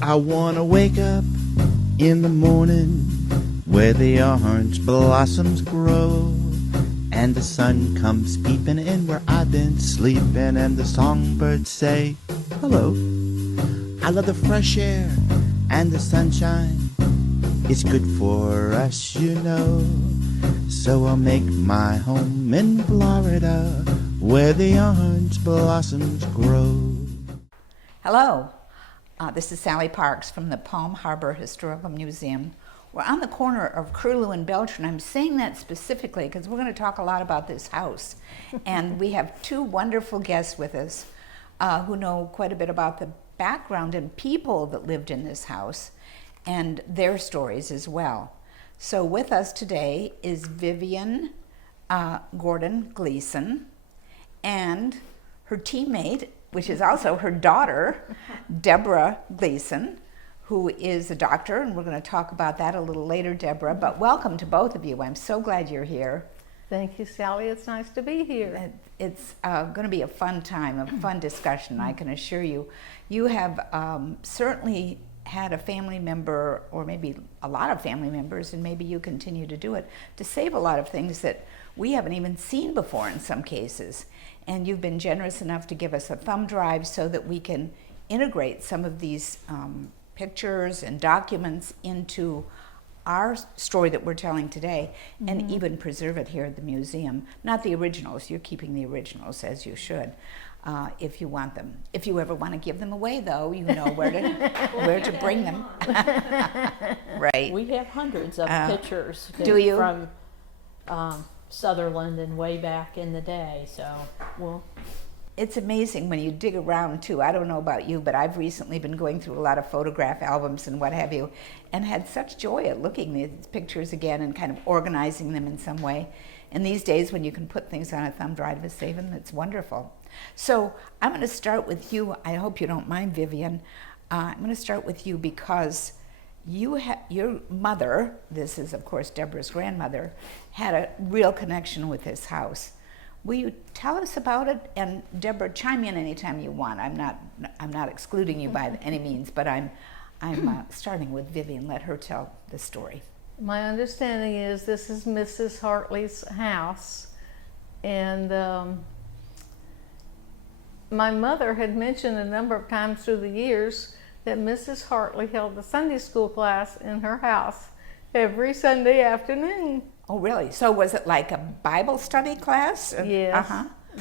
I wanna wake up in the morning where the orange blossoms grow, and the sun comes peeping in where I've been sleeping, and the songbirds say hello. I love the fresh air and the sunshine. It's good for us, you know. So I'll make my home in Florida where the orange blossoms grow. Hello, this is Sally Parks from the Palm Harbor Historical Museum. We're on the corner of Curlew and Belcher, and I'm saying that specifically because we're going to talk a lot about this house. And we have two wonderful guests with us who know quite a bit about the background and people that lived in this house and their stories as well. So with us today is Vivian Gordon Gleason and her teammate, which is also her daughter, Debra Gleason, who is a doctor, and we're going to talk about that a little later, Debra. But welcome to both of you. I'm so glad you're here. Thank you, Sally. It's nice to be here. It's going to be a fun time, a fun discussion, I can assure you. You have certainly had a family member, or maybe a lot of family members, and maybe you continue to do it, to save a lot of things that we haven't even seen before in some cases. And you've been generous enough to give us a thumb drive so that we can integrate some of these pictures and documents into our story that we're telling today, and even preserve it here at the museum. Not the originals, you're keeping the originals as you should, if you want them. If you ever want to give them away though, you know where to bring them. Right. We have hundreds of pictures do you? From Sutherland and way back in the day, so we'll... It's amazing when you dig around too. I don't know about you, but I've recently been going through a lot of photograph albums and what have you, and had such joy at looking at these pictures again and kind of organizing them in some way. And these days when you can put things on a thumb drive to save them, it's wonderful. So I'm going to start with you. I hope you don't mind, Vivian. I'm going to start with you because your mother, this is of course Debra's grandmother, had a real connection with this house. Will you tell us about it? And Debra, chime in anytime you want. I'm not excluding you by any means, but I'm starting with Vivian. Let her tell the story. My understanding is this is Mrs. Hartley's house, and my mother had mentioned a number of times through the years that Mrs. Hartley held a Sunday school class in her house every Sunday afternoon. Oh, really? So was it like a Bible study class? Yes,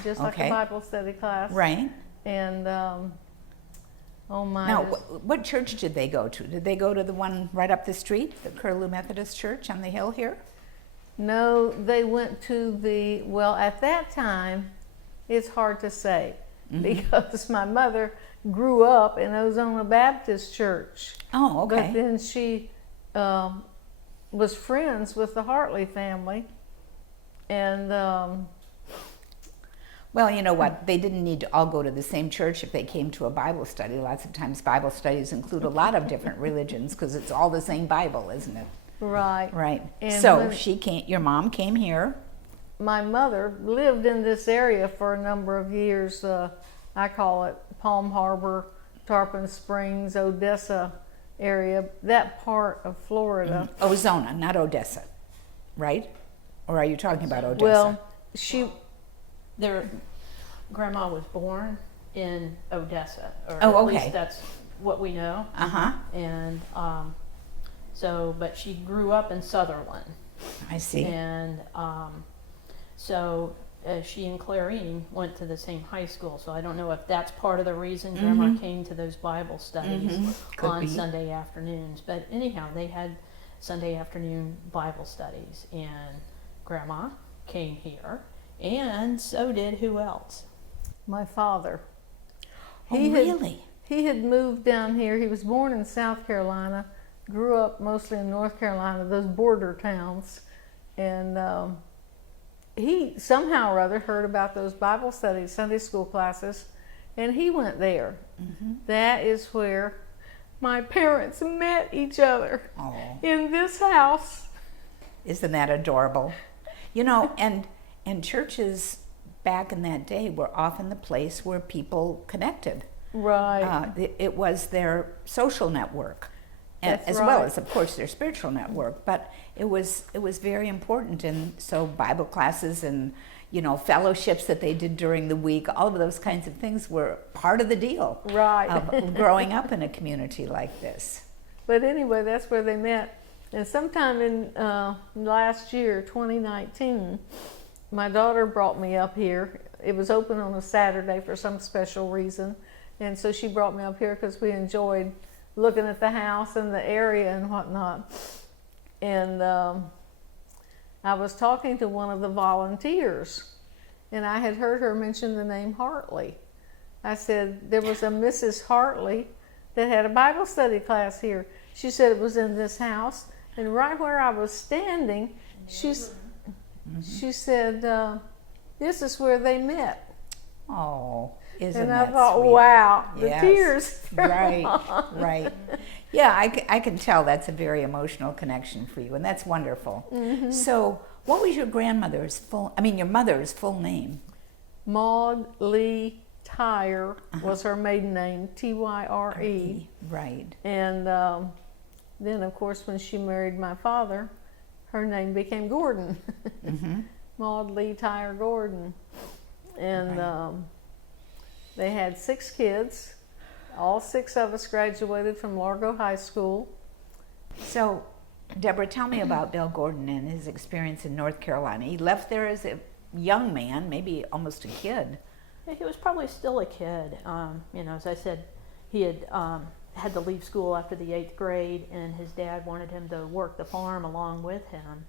just like a Bible study class. Right. And, oh my. Now, what church did they go to? Did they go to the one right up the street, the Curlew Methodist Church on the hill here? No, they went to the, well, at that time, it's hard to say, because my mother grew up in Ozona Baptist Church. Oh, okay. But then she was friends with the Hartley family, and well, you know what? They didn't need to all go to the same church if they came to a Bible study. Lots of times Bible studies include a lot of different religions because it's all the same Bible, isn't it? Right. Right. And so your mom came here. My mother lived in this area for a number of years. I call it Palm Harbor, Tarpon Springs, Odessa area, that part of Florida. Ozona, not Odessa, right? Or are you talking about Odessa? Well, Grandma was born in Odessa, or at least that's what we know. And but she grew up in Sutherland. I see. And so she and Clarine went to the same high school, so I don't know if that's part of the reason Grandma came to those Bible studies on Sunday afternoons. But anyhow, they had Sunday afternoon Bible studies, and Grandma came here, and so did who else? my father. Really? He had moved down here. He was born in South Carolina, grew up mostly in North Carolina, those border towns. And he somehow or other heard about those Bible studies, Sunday school classes, and he went there. Mm-hmm. That is where my parents met each other, in this house. Isn't that adorable? You know, and churches back in that day were often the place where people connected. Right. It was their social network, That's as well right. as, of course, their spiritual network. But it was very important, and so Bible classes and fellowships that they did during the week, all of those kinds of things were part of the deal. Right. Of growing up in a community like this. But anyway, that's where they met. And sometime in last year, 2019, my daughter brought me up here. It was open on a Saturday for some special reason. And so she brought me up here because we enjoyed looking at the house and the area and whatnot. And I was talking to one of the volunteers, and I had heard her mention the name Hartley. I said, there was a Mrs. Hartley that had a Bible study class here. She said it was in this house, and right where I was standing, she said, this is where they met. Oh, isn't And I that thought, sweet? wow, the Yes. tears. Right. Yeah, I can tell that's a very emotional connection for you, and that's wonderful. So, what was your mother's full name? Maud Lee Tyre was her maiden name, Tyre. Right. And then, of course, when she married my father, her name became Gordon. Maud Lee Tyre Gordon. And they had 6 kids. All 6 of us graduated from Largo High School. So, Deborah, tell me about Bill Gordon and his experience in North Carolina. He left there as a young man, maybe almost a kid. Yeah, he was probably still a kid. As I said, he had to leave school after the 8th grade, and his dad wanted him to work the farm along with him.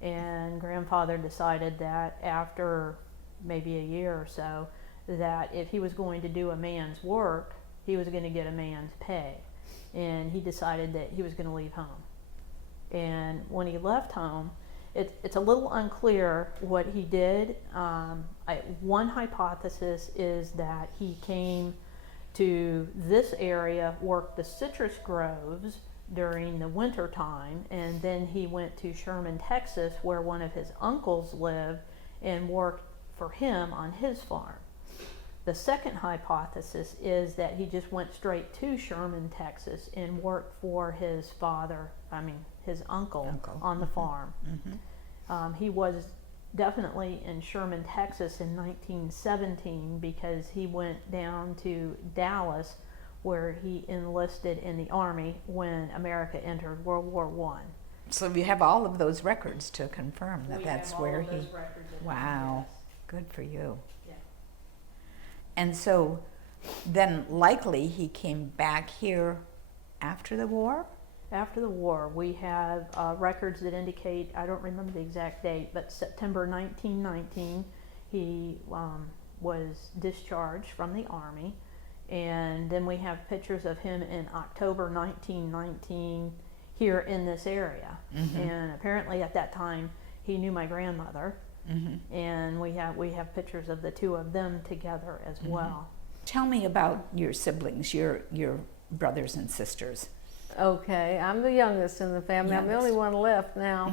And grandfather decided that after maybe a year or so, that if he was going to do a man's work, he was going to get a man's pay. And he decided that he was going to leave home. And when he left home, it's a little unclear what he did. One hypothesis is that he came to this area, worked the citrus groves during the winter time, and then he went to Sherman, Texas, where one of his uncles lived, and worked for him on his farm. The second hypothesis is that he just went straight to Sherman, Texas, and worked for his uncle on the farm. He was definitely in Sherman, Texas in 1917 because he went down to Dallas, where he enlisted in the Army when America entered World War I. So you have all of those records to confirm that that's where he... Wow, good for you. Yeah. And so then likely he came back here after the war? After the war, we have records that indicate, I don't remember the exact date, but September 1919, he was discharged from the Army. And then we have pictures of him in October 1919 here in this area. And apparently at that time, he knew my grandmother. And we have pictures of the two of them together as well. Tell me about your siblings, your brothers and sisters. Okay, I'm the youngest in the family. I'm the only one left now.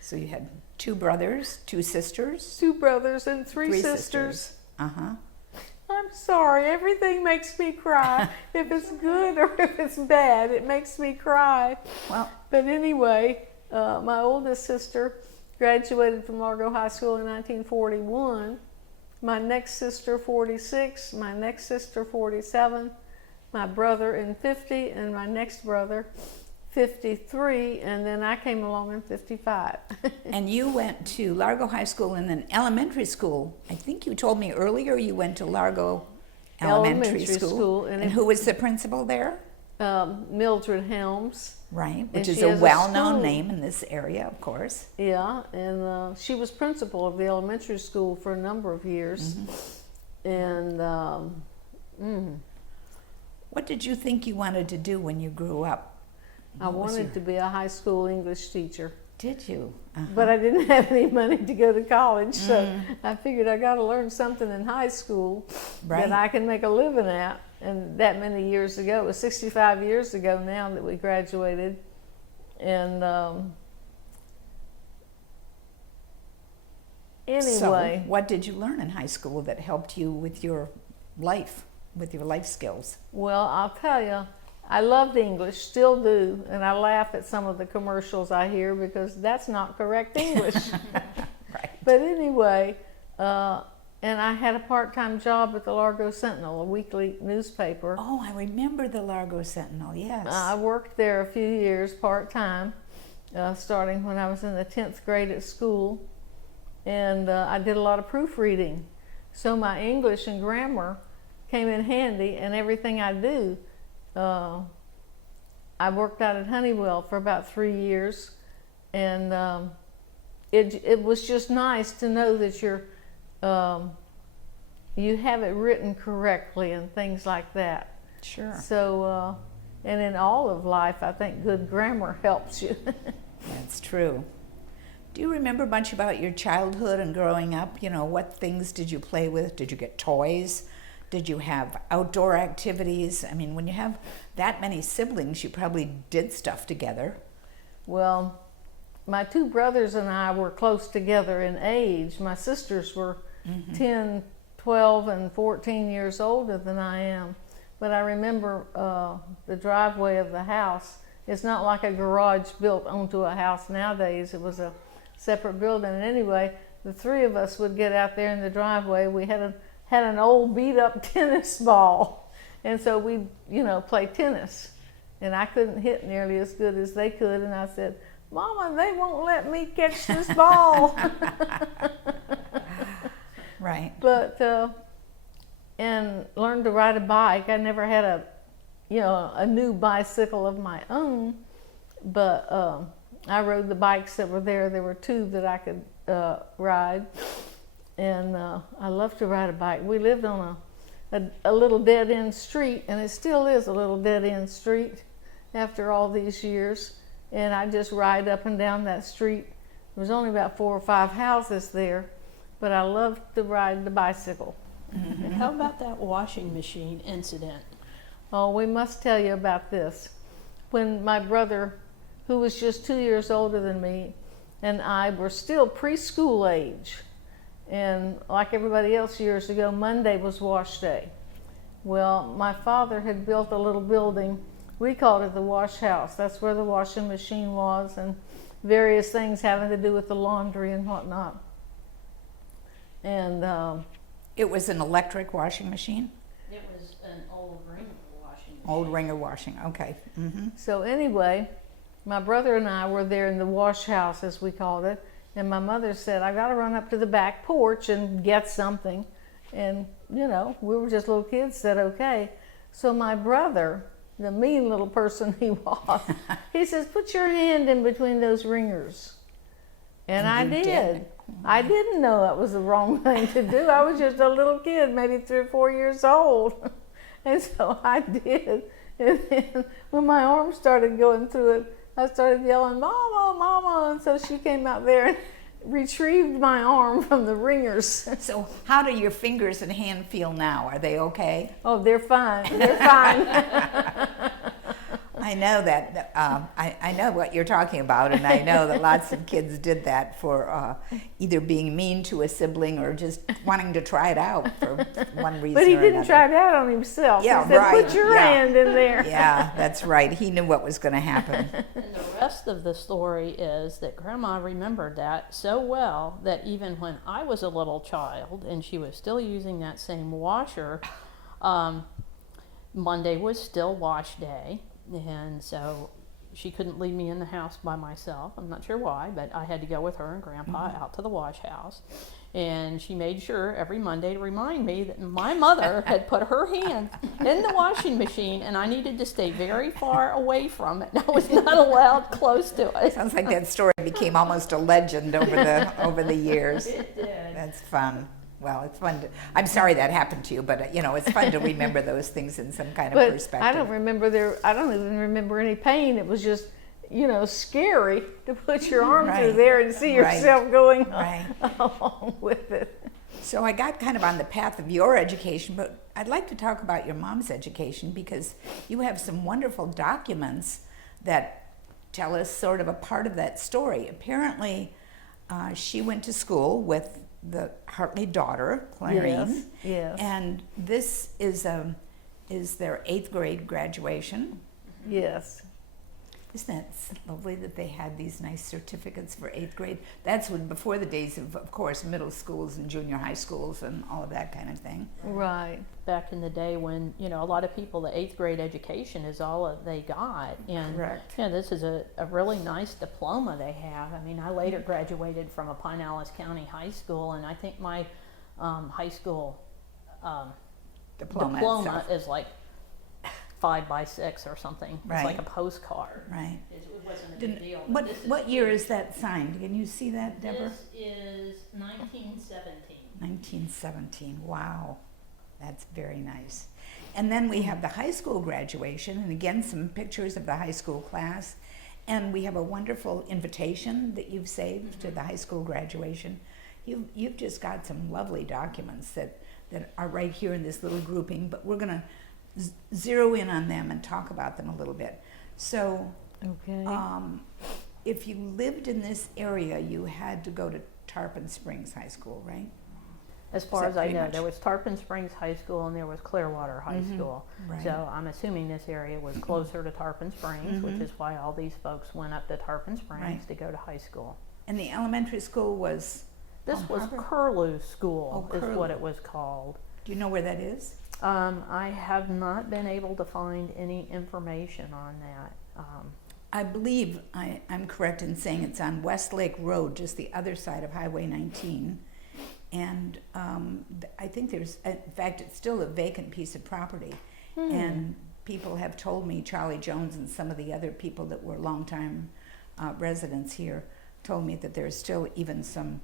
So you had 2 brothers, 2 sisters? 2 brothers and 3 sisters. I'm sorry, everything makes me cry. If it's good or if it's bad, it makes me cry. Well, But anyway, my oldest sister graduated from Largo High School in 1941. My next sister, 46. My next sister, 47. My brother in 50, and my next brother, 53, and then I came along in 55. and you went to Largo High School and then elementary school. I think you told me earlier you went to Largo Elementary School. And And who was the principal there? Mildred Helms. Right, which And is she a has a well-known school. name in this area, of course. Yeah, and she was principal of the elementary school for a number of years. And What did you think you wanted to do when you grew up? I What was wanted your- to be a high school English teacher. Did you? But I didn't have any money to go to college, so I figured I got to learn something in high school Right. that I can make a living at. And that many years ago, it was 65 years ago now that we graduated. And anyway, So, what did you learn in high school that helped you with your life, with your life skills? Well, I'll tell you, I loved English, still do, and I laugh at some of the commercials I hear because that's not correct English. Right. But anyway, and I had a part-time job at the Largo Sentinel, a weekly newspaper. Oh, I remember the Largo Sentinel, yes. I worked there a few years part-time, starting when I was in the 10th grade at school, and I did a lot of proofreading. So my English and grammar came in handy, and everything I do. I worked out at Honeywell for about 3 years, and it was just nice to know that you have it written correctly and things like that. Sure. So, and in all of life, I think good grammar helps you. That's true. Do you remember much about your childhood and growing up? You know, what things did you play with? Did you get toys? Did you have outdoor activities? I mean, when you have that many siblings, you probably did stuff together. Well, my two brothers and I were close together in age. My sisters were 10, 12, and 14 years older than I am. But I remember the driveway of the house. It's not like a garage built onto a house nowadays. It was a separate building. And anyway, the three of us would get out there in the driveway. We had an old beat-up tennis ball. And so we'd, play tennis. And I couldn't hit nearly as good as they could. And I said, Mama, they won't let me catch this ball. Right. But, and learned to ride a bike. I never had a new bicycle of my own, but I rode the bikes that were there. There were two that I could ride, and I love to ride a bike. We lived on a little dead-end street, and it still is a little dead-end street after all these years, and I just ride up and down that street. There was only about 4 or 5 houses there, but I loved to ride the bicycle. How about that washing machine incident? Oh, we must tell you about this. When my brother, who was just 2 years older than me, and I were still preschool age, and like everybody else years ago, Monday was wash day. Well, my father had built a little building. We called it the wash house. That's where the washing machine was, and various things having to do with the laundry and whatnot. And It was an electric washing machine? It was an old Ringer washing machine. Old Ringer washing, okay. so anyway, my brother and I were there in the wash house, as we called it, and my mother said, I got to run up to the back porch and get something. And, we were just little kids, said okay. So my brother, the mean little person he was, he says, put your hand in between those ringers. And I you did. I didn't know that was the wrong thing to do. I was just a little kid, maybe 3 or 4 years old. And so I did. And then when my arm started going through it, I started yelling, Mama, Mama. And so she came out there and retrieved my arm from the ringers. So how do your fingers and hand feel now? Are they okay? Oh, they're fine. They're fine. I know that. I know what you're talking about, and I know that lots of kids did that for either being mean to a sibling or just wanting to try it out for one reason But he or didn't another. try it out on himself. Yeah, he said, right. put your Yeah. hand in there. Yeah, that's right. He knew what was going to happen. And the rest of the story is that Grandma remembered that so well that even when I was a little child and she was still using that same washer, Monday was still wash day. And so she couldn't leave me in the house by myself. I'm not sure why, but I had to go with her and Grandpa out to the wash house. And she made sure every Monday to remind me that my mother had put her hand in the washing machine and I needed to stay very far away from it. I was not allowed close to it. Sounds like that story became almost a legend over the years. It did. That's fun. Well, it's fun to, I'm sorry that happened to you, but it's fun to remember those things in some kind of But perspective. I don't even remember any pain. It was just, scary to put your arm through Right. there and see Right. yourself going Right. along with it. So I got kind of on the path of your education, but I'd like to talk about your mom's education because you have some wonderful documents that tell us sort of a part of that story. Apparently, she went to school with the Hartley daughter, Clarine. Yes, yes. And this is their 8th grade graduation. Yes. Isn't that lovely that they had these nice certificates for 8th grade? That's when, before the days of course, middle schools and junior high schools and all of that kind of thing. Right. Back in the day when, you know, a lot of people, the 8th grade education is all that they got. And, Correct. you know, this is a really nice diploma they have. I mean, I later graduated from a Pinellas County high school, and I think my high school Diploma itself. is like 5x6 or something. Right. It's like a postcard. Right. It wasn't a big deal. but this is What year huge. is that signed? Can you see that, Deborah? This is 1917. 1917. Wow. That's very nice. And then we have the high school graduation, and again, some pictures of the high school class. And we have a wonderful invitation that you've saved to the high school graduation. You've just got some lovely documents that are right here in this little grouping, but we're going to zero in on them and talk about them a little bit. So, Okay. if you lived in this area, you had to go to Tarpon Springs High School, right? As far that as I pretty know, much- there was Tarpon Springs High School and there was Clearwater High School. Right. So I'm assuming this area was closer to Tarpon Springs, which is why all these folks went up to Tarpon Springs Right. to go to high school. And the elementary school was, This Palm was Harbor? Curlew School, Oh, is Curlew. what it was called. do you know where that is? I have not been able to find any information on that. I believe I'm correct in saying it's on Westlake Road, just the other side of Highway 19. And I think there's, in fact, it's still a vacant piece of property. And people have told me, Charlie Jones and some of the other people that were longtime residents here, told me that there's still even some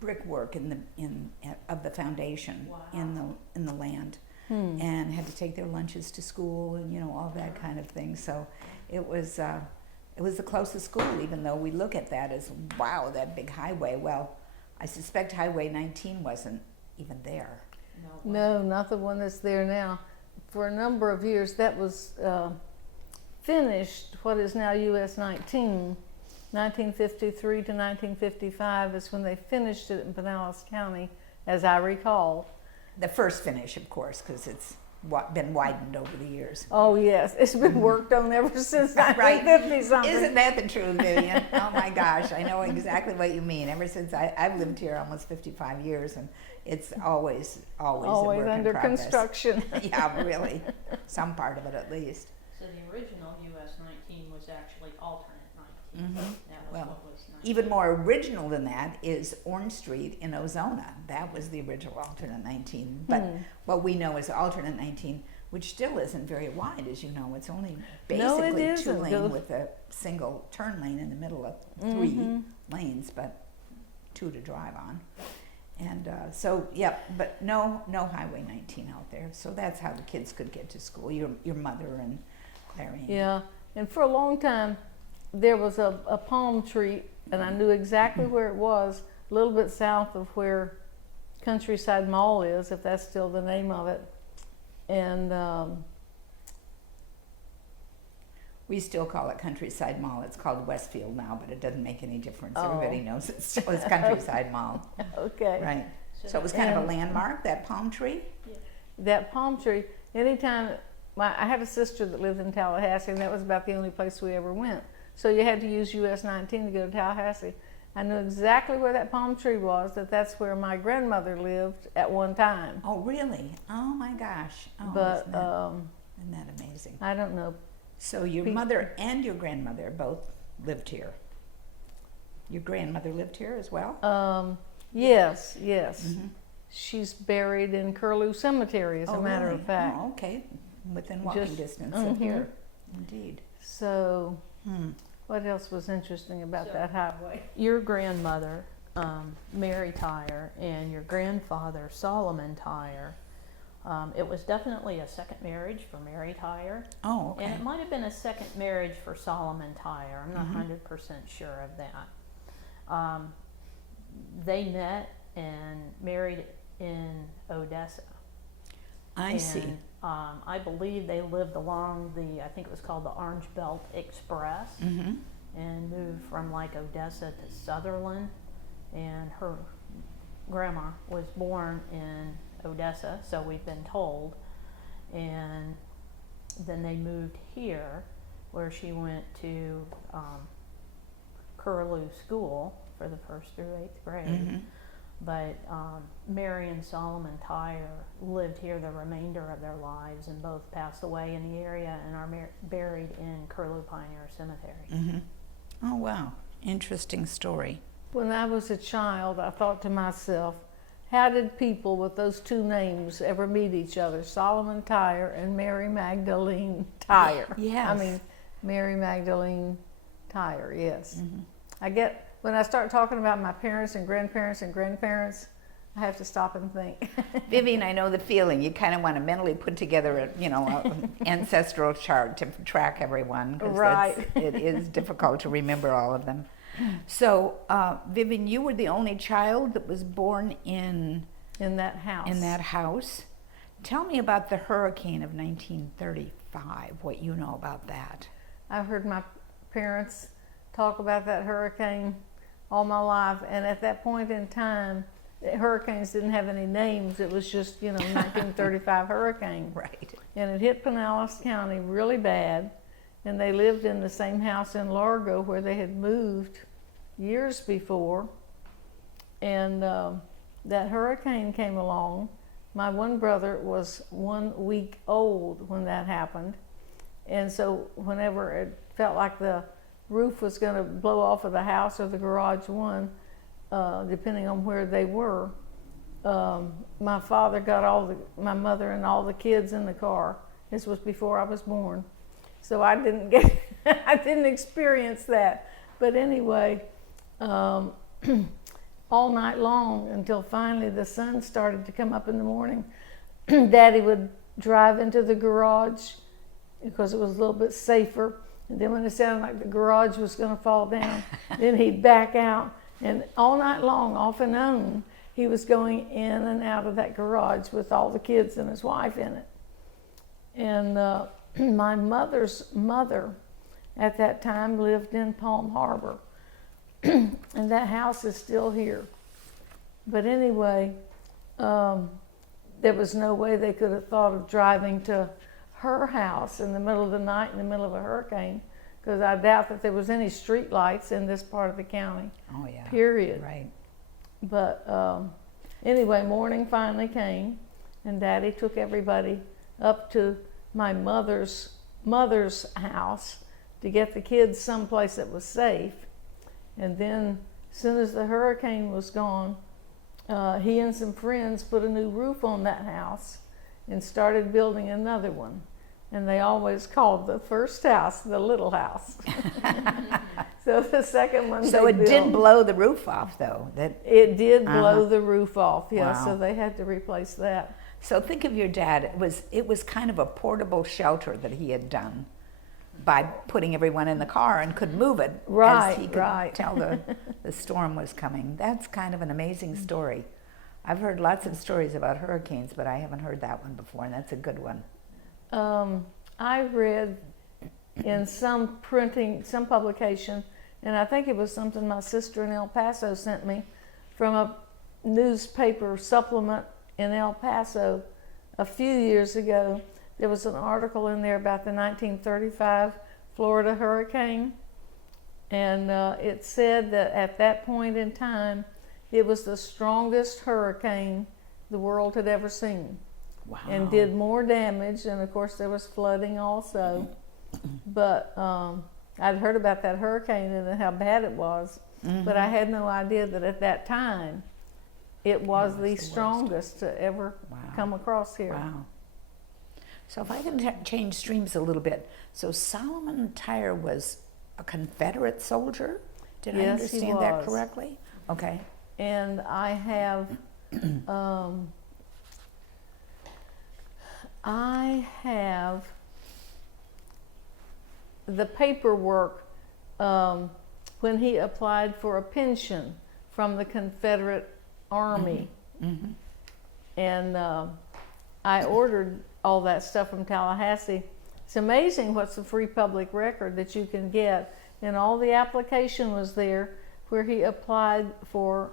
brickwork of the foundation in the land. And had to take their lunches to school and, you know, all that kind of thing. So it was the closest school, even though we look at that as, wow, that big highway. Well, I suspect Highway 19 wasn't even there. No, not the one that's there now. For a number of years, that was finished, what is now US 19. 1953 to 1955 is when they finished it in Pinellas County, as I recall. The first finish, of course, because it's been widened over the years. Oh yes, it's been worked on ever since Right. 1950 something. Isn't that the truth, Vivian? Oh my gosh, I know exactly what you mean. Ever since I've lived here almost 55 years, and it's always a work under in progress. construction. Yeah, really. Some part of it at least. So the original US 19 was actually alternate 19. That was Well, what was 19. even more original than that is Orange Street in Ozona. That was the original alternate 19. But what we know is alternate 19, which still isn't very wide, as you know. It's only No, it basically isn't. 2 lane Go- with a single turn lane in the middle of 3 lanes, but 2 to drive on. And so, yeah, but no Highway 19 out there. So that's how the kids could get to school. Your mother and Clarine. Yeah, and for a long time, there was a palm tree, and I knew exactly where it was, a little bit south of where Countryside Mall is, if that's still the name of it. And We still call it Countryside Mall. It's called Westfield now, but it doesn't make any difference. Oh. Everybody knows it still is Countryside Mall. okay, Right. So it was kind of a And- landmark, that palm tree? that palm tree. Anytime, I had a sister that lived in Tallahassee, and that was about the only place we ever went. So you had to use US 19 to go to Tallahassee. I knew exactly where that palm tree was. That's where my grandmother lived at one time. Oh, really? Oh, my gosh. Oh, But isn't that amazing? I don't know. So your mother and your grandmother both lived here? Your grandmother lived here as well? Yes. Mhm. She's buried in Curlew Cemetery, as a matter really? of fact. Oh, okay. Within walking Just- distance of mhm. here. Indeed. So, Hmm. what else was interesting about that highway? Your grandmother, Mary Tyre, and your grandfather, Solomon Tyre, it was definitely a second marriage for Mary Tyre. Oh, okay. And it might have been a second marriage for Solomon Tyre. I'm not Mhm. 100% sure of that. They met and married in Odessa. I see. And, I believe they lived along I think it was called the Orange Belt Express, Mm-hmm. and moved from like Odessa to Sutherland. And grandma was born in Odessa, so we've been told, and then they moved here, where she went to Curlew School for the 1st through 8th grade. Mm-hmm. But Mary and Solomon Tyre lived here the remainder of their lives, and both passed away in the area and are buried in Curlew Pioneer Cemetery. Mm-hmm. Oh, wow. Interesting story. When I was a child, I thought to myself, how did people with those two names ever meet each other? Solomon Tyre and Mary Magdalene Tyre. Yes. I mean, Mary Magdalene Tyre, yes. Mm-hmm. I get, when I start talking about my parents and grandparents, I have to stop and think. Vivian, I know the feeling. You kind of want to mentally put together an ancestral chart to track everyone. 'Cause Right. it is difficult to remember all of them. So, Vivian, you were the only child that was born in that house. in that house. Tell me about the hurricane of 1935, what you know about that. I've heard my parents talk about that hurricane all my life, and at that point in time, hurricanes didn't have any names. It was just, 1935 hurricane. Right. And it hit Pinellas County really bad, and they lived in the same house in Largo where they had moved years before. And that hurricane came along. My one brother was 1 week old when that happened, and so whenever it felt like the roof was going to blow off of the house or the garage one, depending on where they were, my father got my mother and all the kids in the car. This was before I was born, so I didn't experience that. But anyway, all night long until finally the sun started to come up in the morning, Daddy would drive into the garage because it was a little bit safer. And then when it sounded like the garage was going to fall down, then he'd back out. And all night long, off and on, he was going in and out of that garage with all the kids and his wife in it. And my mother's mother at that time lived in Palm Harbor. And that house is still here. But anyway, there was no way they could have thought of driving to her house in the middle of the night in the middle of a hurricane, because I doubt that there was any street lights in this part of the county. Oh, yeah. Period. Right. But anyway, morning finally came, and Daddy took everybody up to my mother's house to get the kids someplace that was safe. And then as soon as the hurricane was gone, he and some friends put a new roof on that house and started building another one. And they always called the first house the little house. So the second one So it did blow the roof off, though. It did blow the roof off, yeah. Wow. So they had to replace that. So think of your dad. It was kind of a portable shelter that he had done by putting everyone in the car and could move it as he could tell the storm was coming. That's kind of an amazing story. I've heard lots of stories about hurricanes, but I haven't heard that one before, and that's a good one. I read in some publication, and I think it was something my sister in El Paso sent me from a newspaper supplement in El Paso a few years ago. There was an article in there about the 1935 Florida hurricane, and it said that at that point in time, it was the strongest hurricane the world had ever seen. Wow. And did more damage, and of course there was flooding also. But I'd heard about that hurricane and how bad it was, but I had no idea that at that time it was the strongest to ever come across here. Wow. So if I can change streams a little bit, so Solomon Tyre was a Confederate soldier? Did I understand that correctly? Okay. And I have the paperwork when he applied for a pension from the Confederate Army. Mm-hmm. And I ordered all that stuff from Tallahassee. It's amazing what's a free public record that you can get. And all the application was there where he applied for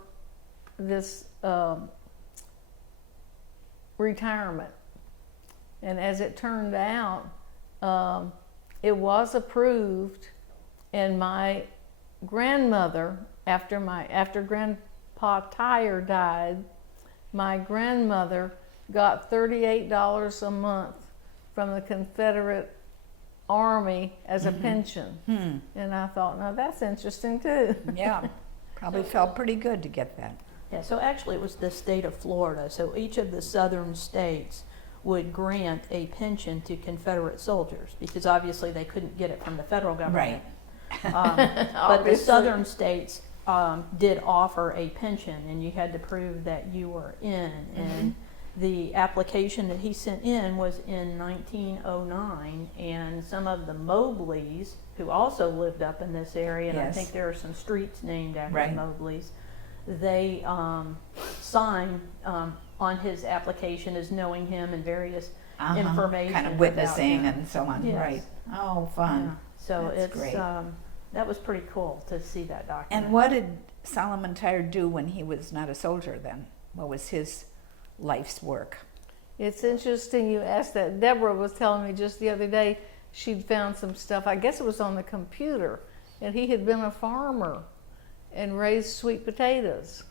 this retirement. And as it turned out, it was approved, and my grandmother, after Grandpa Tyre died, my grandmother got $38 a month from the Confederate Army as a pension. And I thought, now that's interesting too. Yeah, probably felt pretty good to get that. Yeah, so actually it was the state of Florida. So each of the southern states would grant a pension to Confederate soldiers because obviously they couldn't get it from the federal government. Right. But the southern states did offer a pension, and you had to prove that you were in. And the application that he sent in was in 1909, and some of the Mobleys, who also lived up in this area, and I Yes. think there are some streets named after Right. the Mobleys, they signed on his application as knowing him and various information. Kind of about witnessing him. and so on. Yes. Right. Oh, fun. Yeah. So That's it's great. that was pretty cool to see that document. And what did Solomon Tyre do when he was not a soldier then? What was his life's work? It's interesting you asked that. Debra was telling me just the other day she'd found some stuff, I guess it was on the computer, and he had been a farmer and raised sweet potatoes.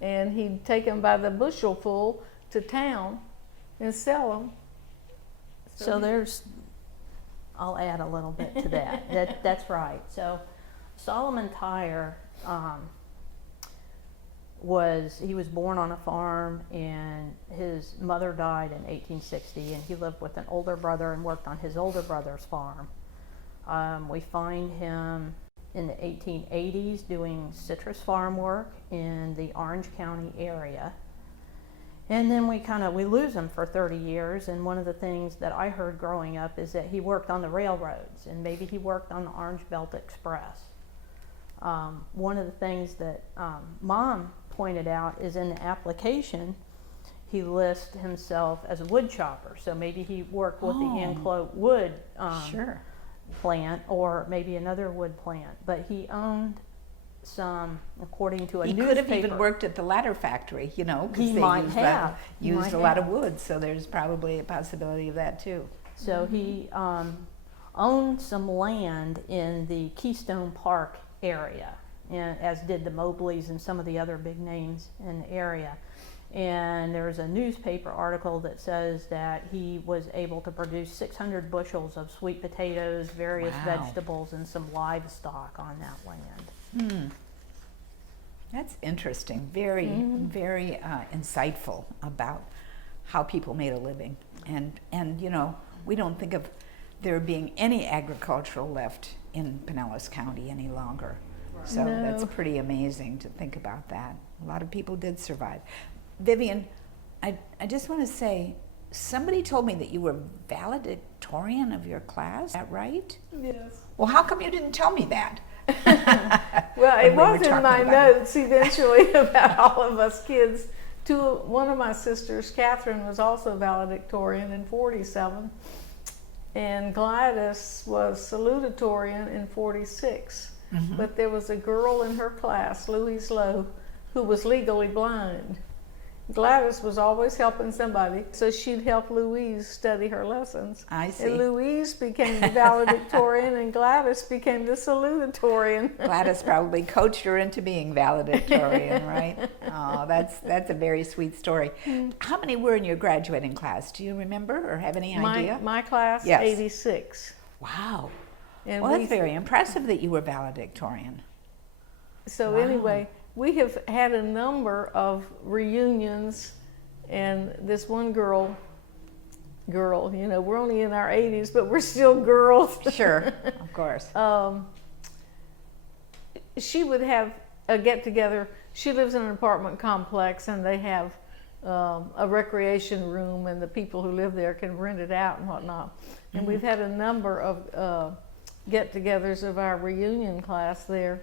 And he'd take them by the bushelful to town and sell them. So there's, I'll add a little bit to that. That's right. So Solomon Tyre he was born on a farm, and his mother died in 1860, and he lived with an older brother and worked on his older brother's farm. We find him in the 1880s doing citrus farm work in the Orange County area. And then we lose him for 30 years, and one of the things that I heard growing up is that he worked on the railroads, and maybe he worked on the Orange Belt Express. One of the things that Mom pointed out is in the application, he lists himself as a wood chopper, so maybe he worked with the Anclote wood Sure. plant, or maybe another wood plant, but he owned some, according to a He newspaper. could have even worked at the ladder factory, you know, because He they might used, have. He used might a lot of have. wood, so there's probably a possibility of that too. So he owned some land in the Keystone Park area, and as did the Mobleys and some of the other big names in the area. And there's a newspaper article that says that he was able to produce 600 bushels of sweet potatoes, various Wow. vegetables, and some livestock on that land. That's interesting. Very, very insightful about how people made a living. And you know, we don't think of there being any agricultural left in Pinellas County any longer. So No. that's pretty amazing to think about that. A lot of people did survive. Vivian, I just want to say, somebody told me that you were valedictorian of your class. Is that right? Yes. Well, how come you didn't tell me that? Well, When it we were was in talking my about it. notes eventually about all of us kids. One of my sisters, Catherine, was also valedictorian in 47, and Gladys was salutatorian in 46. But there was a girl in her class, Louise Lowe, who was legally blind. Gladys was always helping somebody, so she'd help Louise study her lessons. I see. And Louise became the valedictorian, and Gladys became the salutatorian. Gladys probably coached her into being valedictorian, right? Oh, that's a very sweet story. How many were in your graduating class? Do you remember or have any idea? My class, Yes. 86. Wow. And Well, we- that's very impressive that you were valedictorian. So Wow. anyway, we have had a number of reunions, and this one girl, you know, we're only in our 80s, but we're still girls. Sure, of course. She would have a get-together. She lives in an apartment complex, and they have a recreation room, and the people who live there can rent it out and whatnot. And we've had a number of get-togethers of our reunion class there.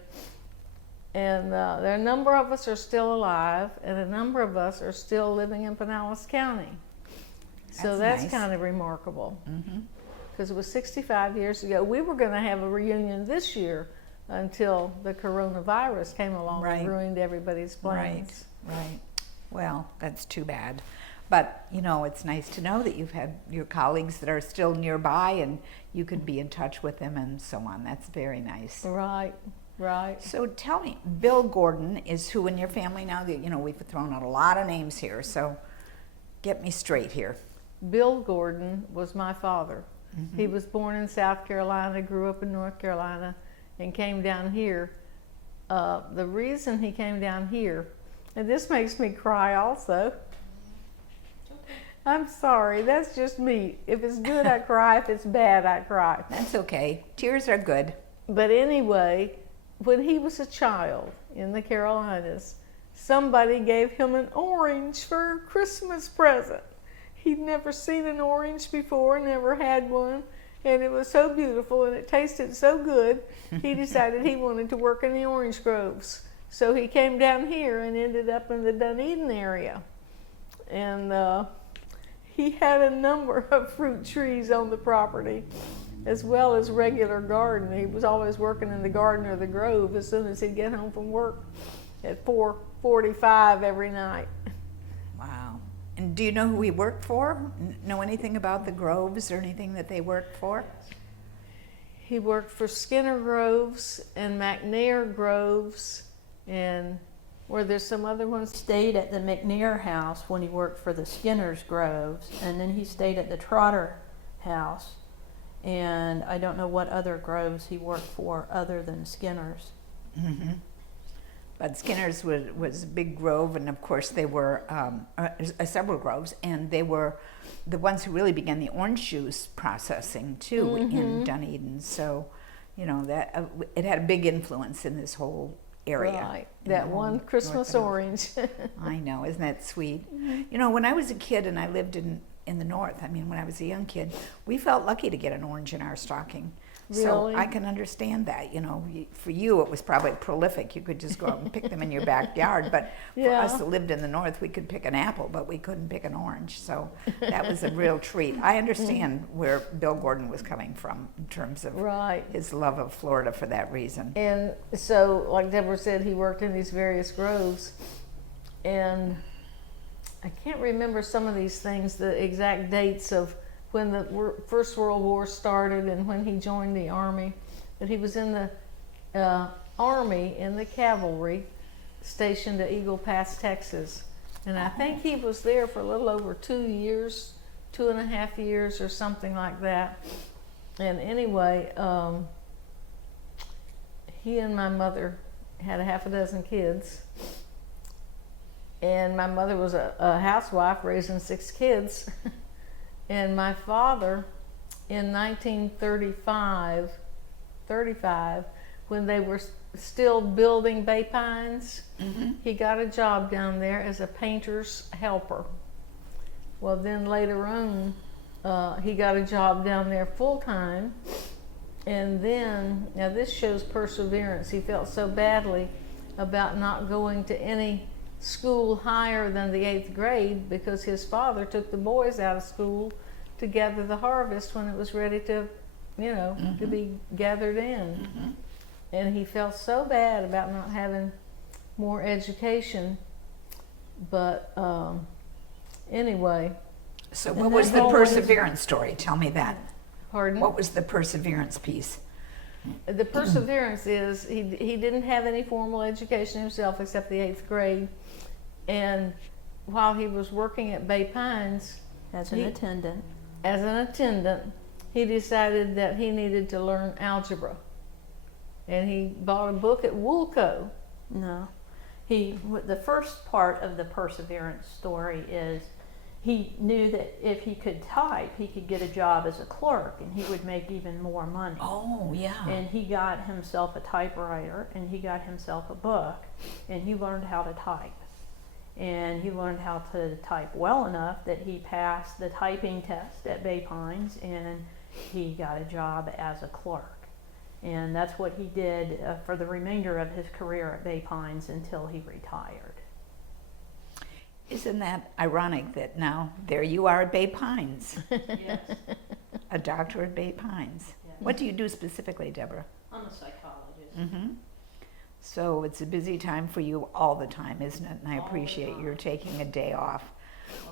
And there are a number of us are still alive, and a number of us are still living in Pinellas County. So That's that's nice. kind of remarkable. Because it was 65 years ago. We were going to have a reunion this year, until the coronavirus came along Right. and ruined everybody's plans. Right. Well, that's too bad. But, you know, it's nice to know that you've had your colleagues that are still nearby and you could be in touch with them and so on. That's very nice. Right. So tell me, Bill Gordon is who in your family now? You know, we've thrown out a lot of names here, so get me straight here. Bill Gordon was my father. He was born in South Carolina, grew up in North Carolina, and came down here. The reason he came down here, and this makes me cry also. I'm sorry, that's just me. If it's good, I cry. If it's bad, I cry. That's okay. Tears are good. But anyway, when he was a child in the Carolinas, somebody gave him an orange for a Christmas present. He'd never seen an orange before, never had one, and it was so beautiful and it tasted so good, he decided he wanted to work in the orange groves. So he came down here and ended up in the Dunedin area. And he had a number of fruit trees on the property, as well as regular garden. He was always working in the garden or the grove as soon as he'd get home from work at 4:45 every night. Wow. And do you know who he worked for? Know anything about the groves or anything that they worked for? He worked for Skinner Groves and McNair Groves, and were there some other ones? Stayed at the McNair house when he worked for the Skinner's Groves, and then he stayed at the Trotter house. And I don't know what other groves he worked for other than Skinner's. But Skinner's was a big grove, and of course they were several groves, and they were the ones who really began the orange juice processing too in Dunedin. So, you know, that it had a big influence in this whole area. Right, that one Christmas orange. I know, isn't that sweet? You know, when I was a kid and I lived in the north, I mean, when I was a young kid, we felt lucky to get an orange in our stocking. So Really? I can understand that. You know, for you it was probably prolific. You could just go out and pick them in your backyard. But for Yeah. us that lived in the north, we could pick an apple, but we couldn't pick an orange. So that was a real treat. I understand where Bill Gordon was coming from in terms of Right. his love of Florida for that reason. And so, like Deborah said, he worked in these various groves. And I can't remember some of these things, the exact dates of when the First World War started and when he joined the Army. But he was in the Army, in the cavalry, stationed at Eagle Pass, Texas. And I think he was there for a little over 2 years, 2.5 years or something like that. And anyway, he and my mother had a half a dozen kids. And my mother was a housewife raising 6 kids. And my father, in 1935, when they were still building Bay Pines, he got a job down there as a painter's helper. Well, then later on, he got a job down there full time. And then, now this shows perseverance. He felt so badly about not going to any school higher than the 8th grade because his father took the boys out of school to gather the harvest when it was ready to, you know, to be gathered in. And he felt so bad about not having more education. But anyway. So what was the perseverance story? Tell me that. Pardon? What was the perseverance piece? The perseverance is he didn't have any formal education himself except the 8th grade. And while he was working at Bay Pines As an attendant. He decided that he needed to learn algebra. And he bought a book at Woolco. No. The first part of the perseverance story is he knew that if he could type, he could get a job as a clerk and he would make even more money. Oh, yeah. And he got himself a typewriter and he got himself a book and he learned how to type. And he learned how to type well enough that he passed the typing test at Bay Pines and he got a job as a clerk. And that's what he did for the remainder of his career at Bay Pines until he retired. Isn't that ironic that now there you are at Bay Pines, Yes. a doctor at Bay Pines? Yes. What do you do specifically, Deborah? I'm a psychologist. So it's a busy time for you all the time, isn't it? And I appreciate your taking a day off,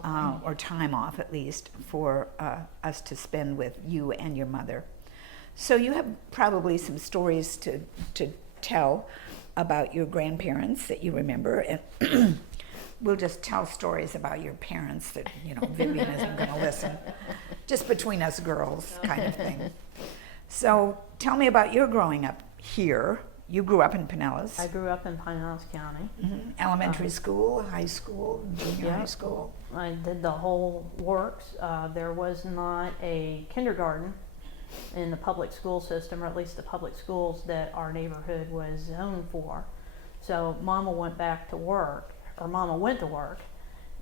or time off at least, for us to spend with you and your mother. So you have probably some stories to tell about your grandparents that you remember, and we'll just tell stories about your parents that, Vivian isn't going to listen. Just between us girls kind of thing. So tell me about your growing up here. You grew up in Pinellas. I grew up in Pinellas County. Elementary school, high school, junior high school. I did the whole works. There was not a kindergarten in the public school system, or at least the public schools that our neighborhood was zoned for. So Mama went back to work, or Mama went to work,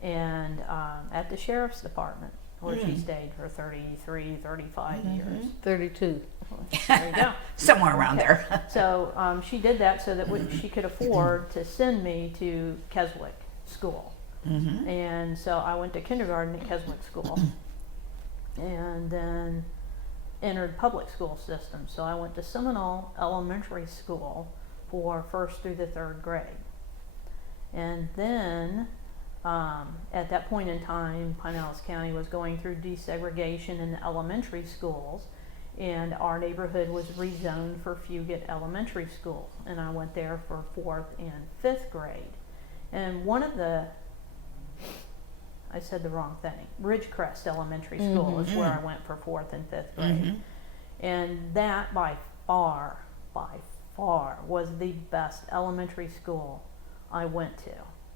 and at the sheriff's department, where she stayed for 33, 35 years. 32. There you go. Somewhere around there. So she did that so that she could afford to send me to Keswick School. And so I went to kindergarten at Keswick School, and then entered public school system. So I went to Seminole Elementary School for 1st through the 3rd grade. And then at that point in time, Pinellas County was going through desegregation in the elementary schools, and our neighborhood was rezoned for Fugate Elementary School, and I went there for 4th and 5th grade. And one of the, I said the wrong thing, Ridgecrest Elementary School is where I went for 4th and 5th grade. And that by far was the best elementary school I went to.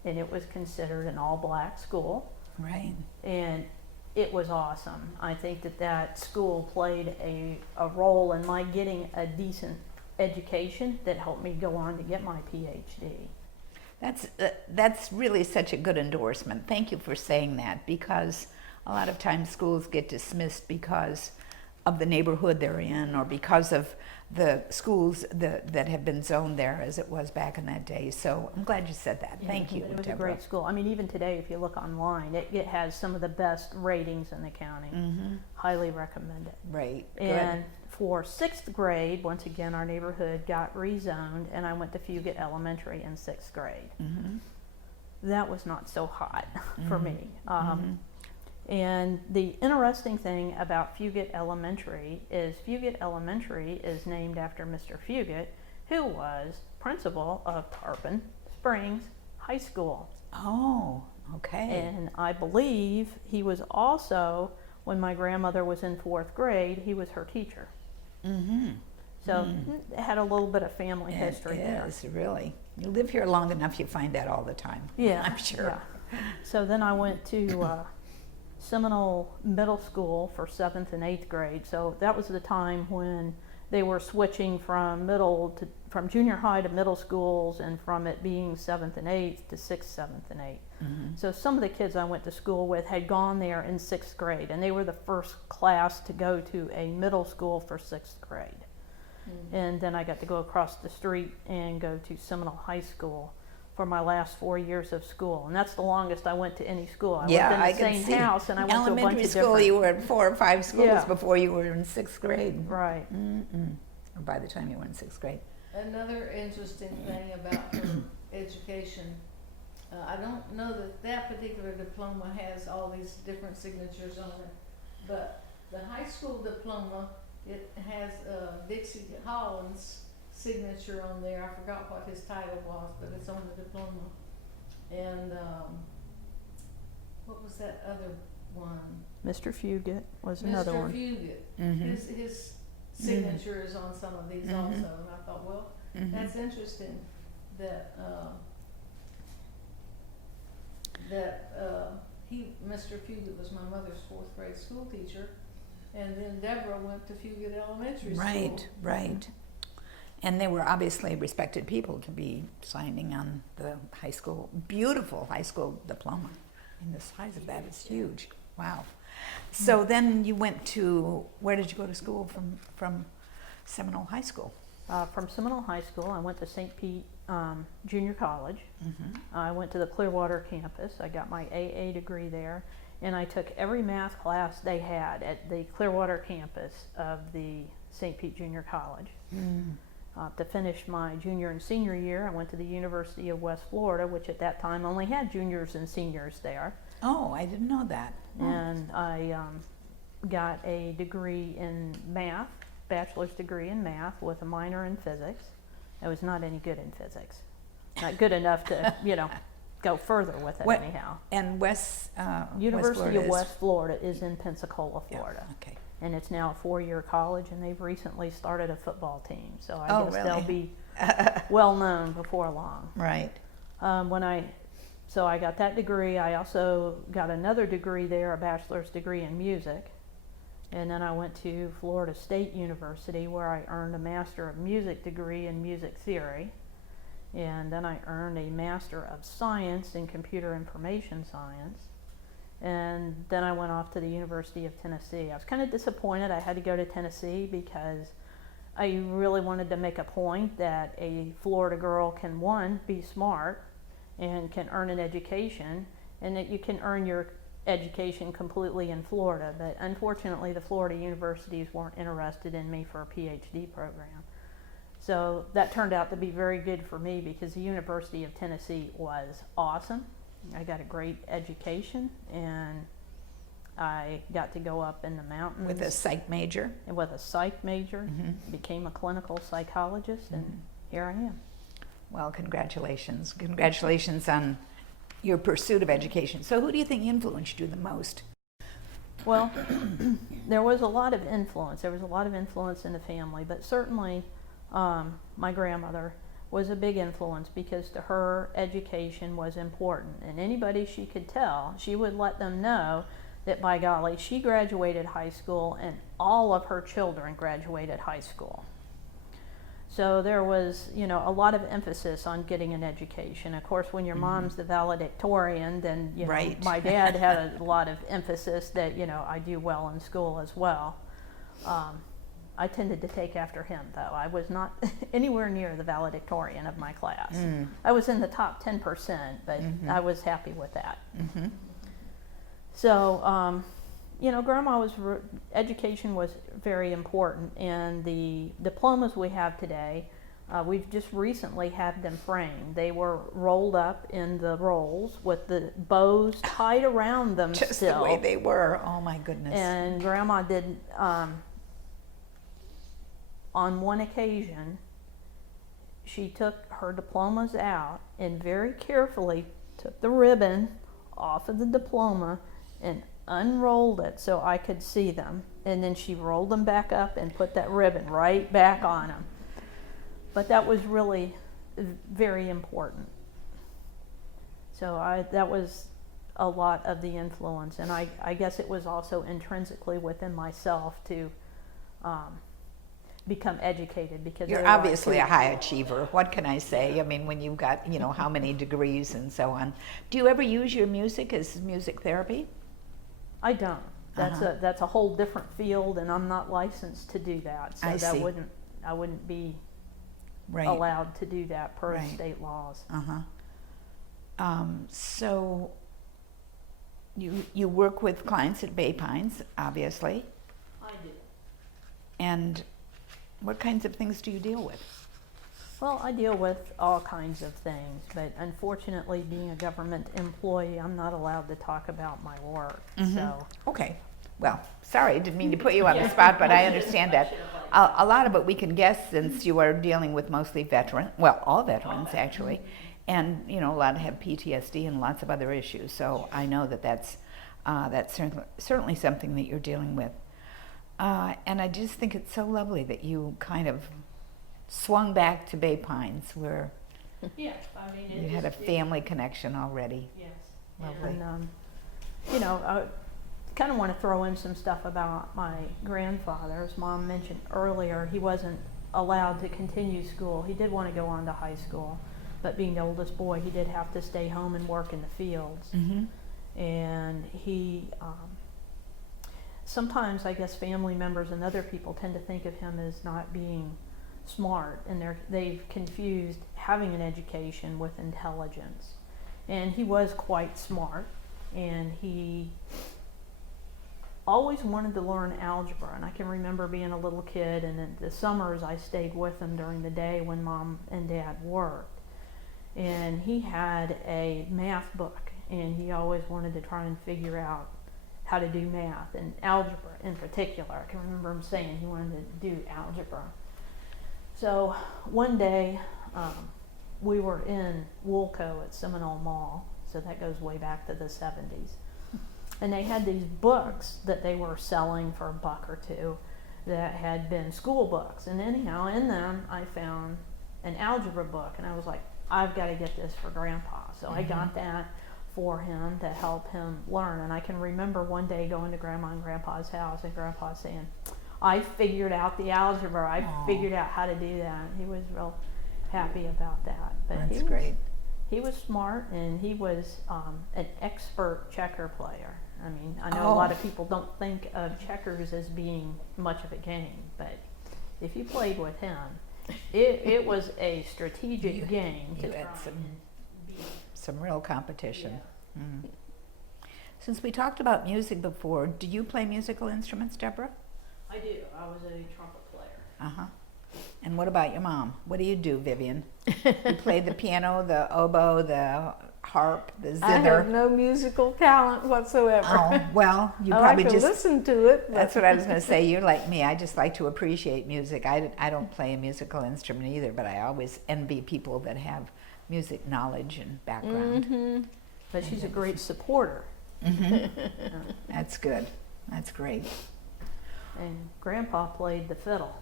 And it was considered an all-black school. Right. And it was awesome. I think that school played a role in my getting a decent education that helped me go on to get my PhD. That's really such a good endorsement. Thank you for saying that, because a lot of times schools get dismissed because of the neighborhood they're in, or because of the schools that have been zoned there, as it was back in that day. So I'm glad you said that. Thank you, It was Deborah. a great school. I mean, even today, if you look online, it has some of the best ratings in the county. Highly recommend it. Right. And for 6th grade, once again, our neighborhood got rezoned, and I went to Fugate Elementary in 6th grade. That was not so hot for me. And the interesting thing about Fugate Elementary is named after Mr. Fugate, who was principal of Tarpon Springs High School. Oh, okay. And I believe he was also, when my grandmother was in 4th grade, he was her teacher. So it had a little bit of family history there. It is, really. You live here long enough, you find that all the time. Yeah, I'm sure. Yeah. So then I went to Seminole Middle School for 7th and 8th grade. So that was the time when they were switching from junior high to middle schools, and from it being 7th and 8th to 6th, 7th, and 8th. So some of the kids I went to school with had gone there in 6th grade, and they were the first class to go to a middle school for 6th grade. And then I got to go across the street and go to Seminole High School for my last 4 years of school, and that's the longest I went to any school. I lived in the same house, and I went to a bunch elementary of school. different. You were at 4 or 5 schools Yeah. before you were in 6th grade. Right. Or by the time you were in 6th grade. Another interesting thing about her education, I don't know that particular diploma has all these different signatures on it, but the high school diploma, it has Dixie Holland's signature on there. I forgot what his title was, but it's on the diploma. And what was that other one? Mr. Fugate was another Mr. one. Fugate. His signature is on some of these also, and I thought, well, that's interesting that Mr. Fugate was my mother's 4th grade school teacher, and then Debra went to Fugate Elementary School. Right, right. And they were obviously respected people to be signing on the high school, beautiful high school diploma. And the size of that is huge. Wow. So then you went to, where did you go to school from Seminole High School? From Seminole High School, I went to St. Pete Junior College. I went to the Clearwater campus. I got my AA degree there, and I took every math class they had at the Clearwater campus of the St. Pete Junior College. To finish my junior and senior year, I went to the University of West Florida, which at that time only had juniors and seniors there. Oh, I didn't know that. And I got a degree in math, bachelor's degree in math with a minor in physics. I was not any good in physics. Not good enough to, go further with it anyhow. And University of West Florida is in Pensacola, Florida. Yeah, okay. And it's now a 4-year college, and they've recently started a football team. So I guess really? they'll be well known before long. Right. So I got that degree. I also got another degree there, a bachelor's degree in music. And then I went to Florida State University, where I earned a Master of Music degree in music theory. And then I earned a Master of Science in Computer Information Science. And then I went off to the University of Tennessee. I was kind of disappointed I had to go to Tennessee because I really wanted to make a point that a Florida girl can, one, be smart and can earn an education, and that you can earn your education completely in Florida. But unfortunately, the Florida universities weren't interested in me for a PhD program. So that turned out to be very good for me because the University of Tennessee was awesome. I got a great education, and I got to go up in the mountains. With a psych major? And with a psych major, became a clinical psychologist, and here I am. Well, congratulations. Congratulations on your pursuit of education. So who do you think influenced you the most? Well, there was a lot of influence. There was a lot of influence in the family, but certainly my grandmother was a big influence because to her, education was important. And anybody she could tell, she would let them know that, by golly, she graduated high school and all of her children graduated high school. So there was, a lot of emphasis on getting an education. Of course, when your mom's the valedictorian, then, Right. My dad had a lot of emphasis that, I do well in school as well. I tended to take after him, though. I was not anywhere near the valedictorian of my class. I was in the top 10%, but I was happy with that. So, Grandma education was very important, and the diplomas we have today, we've just recently had them framed. They were rolled up in the rolls with the bows tied around them Just still. the way they were. Oh, my goodness. And Grandma did, on one occasion, she took her diplomas out and very carefully took the ribbon off of the diploma and unrolled it so I could see them. And then she rolled them back up and put that ribbon right back on them. But that was really very important. So that was a lot of the influence. And I guess it was also intrinsically within myself to become educated, because You're obviously a high achiever. What can I say? I mean, when you've got, how many degrees and so on. Do you ever use your music as music therapy? I don't. That's a whole different field, and I'm not licensed to do that. So I see. I wouldn't be Right. allowed to do that per Right. state laws. So you work with clients at Bay Pines, obviously. I do. And what kinds of things do you deal with? Well, I deal with all kinds of things, but unfortunately, being a government employee, I'm not allowed to talk about my work. So Okay. Well, sorry, didn't mean to put you on the spot, but I understand that. A lot of it we can guess, since you are dealing with mostly all veterans actually, and a lot have PTSD and lots of other issues. So I know that's certainly something that you're dealing with. And I just think it's so lovely that you kind of swung back to Bay Pines, where yeah, I mean, you had a family connection already. Yes. Lovely. And I kind of want to throw in some stuff about my grandfather. As Mom mentioned earlier, he wasn't allowed to continue school. He did want to go on to high school, but being the oldest boy, he did have to stay home and work in the fields. And he sometimes, I guess, family members and other people tend to think of him as not being smart, and they've confused having an education with intelligence. And he was quite smart, and he always wanted to learn algebra, and I can remember being a little kid, and in the summers I stayed with him during the day when Mom and Dad worked. And he had a math book, and he always wanted to try and figure out how to do math, and algebra in particular. I can remember him saying he wanted to do algebra. So one day, we were in Woolco at Seminole Mall, so that goes way back to the 70s. And they had these books that they were selling for $1 or $2 that had been school books. And anyhow, in them, I found an algebra book, and I was like, I've got to get this for Grandpa. So I got that for him to help him learn. And I can remember one day going to Grandma and Grandpa's house, and Grandpa saying, I figured out the algebra. I figured out how to do that. He was real happy about that. But That's great. He was smart, and he was an expert checker player. I mean, I know a lot of people don't think of checkers as being much of a game, but if you played with him, it was a strategic game to try and beat. Some real competition. Yeah. Since we talked about music before, do you play musical instruments, Debra? I do. I was a trumpet player. Uh-huh. And what about your mom? What do you do, Vivian? You play the piano, the oboe, the harp, the zither? I have no musical talent whatsoever. Oh, well, you I probably like to just listen to it. That's what I was going to say. You're like me. I just like to appreciate music. I don't play a musical instrument either, but I always envy people that have music knowledge and background. But she's a great supporter. That's good. That's great. And Grandpa played the fiddle.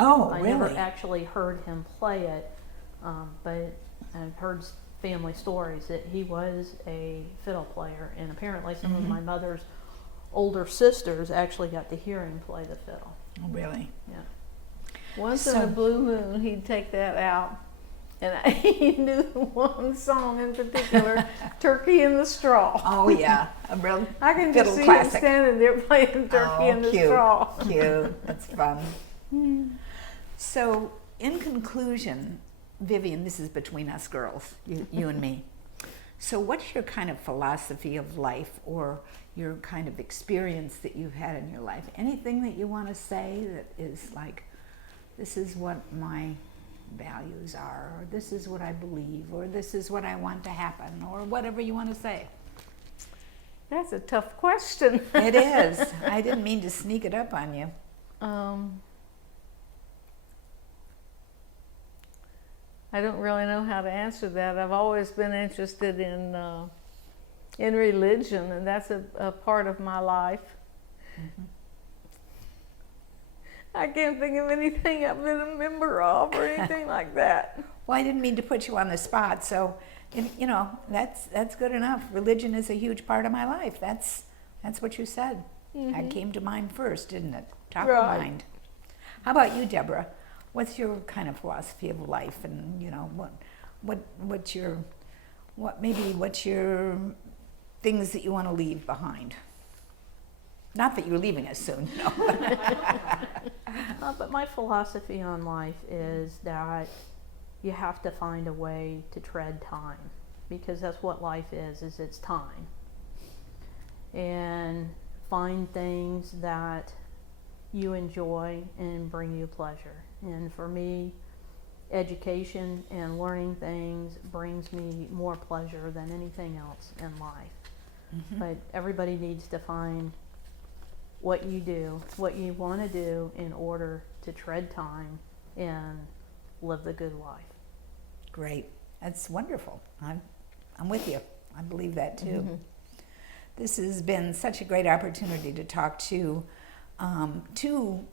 Oh, I really? never actually heard him play it, but I've heard family stories that he was a fiddle player, and apparently some of my mother's older sisters actually got to hear him play the fiddle. Oh, really? Yeah. Once in a blue moon, he'd take that out, and he knew one song in particular, "Turkey in the Straw." Oh, yeah. A real I can fiddle just see classic. him standing there playing "Turkey in the cute. Straw." Cute. That's fun. So, in conclusion, Vivian, this is between us girls, you and me. So what's your kind of philosophy of life, or your kind of experience that you've had in your life? Anything that you want to say that is like, this is what my values are, or this is what I believe, or this is what I want to happen, or whatever you want to say? That's a tough question. It is. I didn't mean to sneak it up on you. I don't really know how to answer that. I've always been interested in religion, and that's a part of my life. I can't think of anything I've been a member of or anything like that. Well, I didn't mean to put you on the spot, so you know, that's good enough. Religion is a huge part of my life. That's what you said. That came to mind first, didn't it? Top of mind. How about you, Debra? What's your kind of philosophy of life, and you know, what's your things that you want to leave behind? Not that you're leaving us soon, no. But my philosophy on life is that you have to find a way to tread time, because that's what life is it's time. And find things that you enjoy and bring you pleasure. And for me, education and learning things brings me more pleasure than anything else in life. But everybody needs to find what you do, what you want to do in order to tread time and live the good life. Great. That's wonderful. I'm with you. I believe that too. This has been such a great opportunity to talk to two,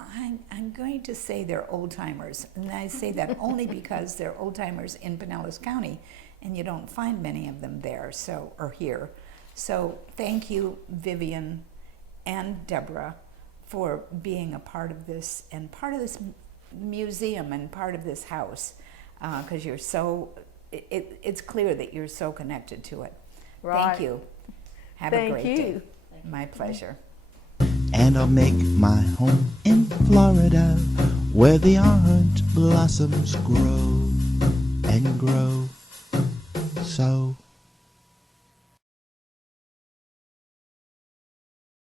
I'm going to say they're old timers, and I say that only because they're old timers in Pinellas County, and you don't find many of them there, or here. So thank you, Vivian and Debra, for being a part of this, and part of this museum, and part of this house, because you're so, it's clear that you're so connected to it. Right. Thank you. Have a great day. My pleasure. And I'll make my home in Florida, where the orange blossoms grow and grow. So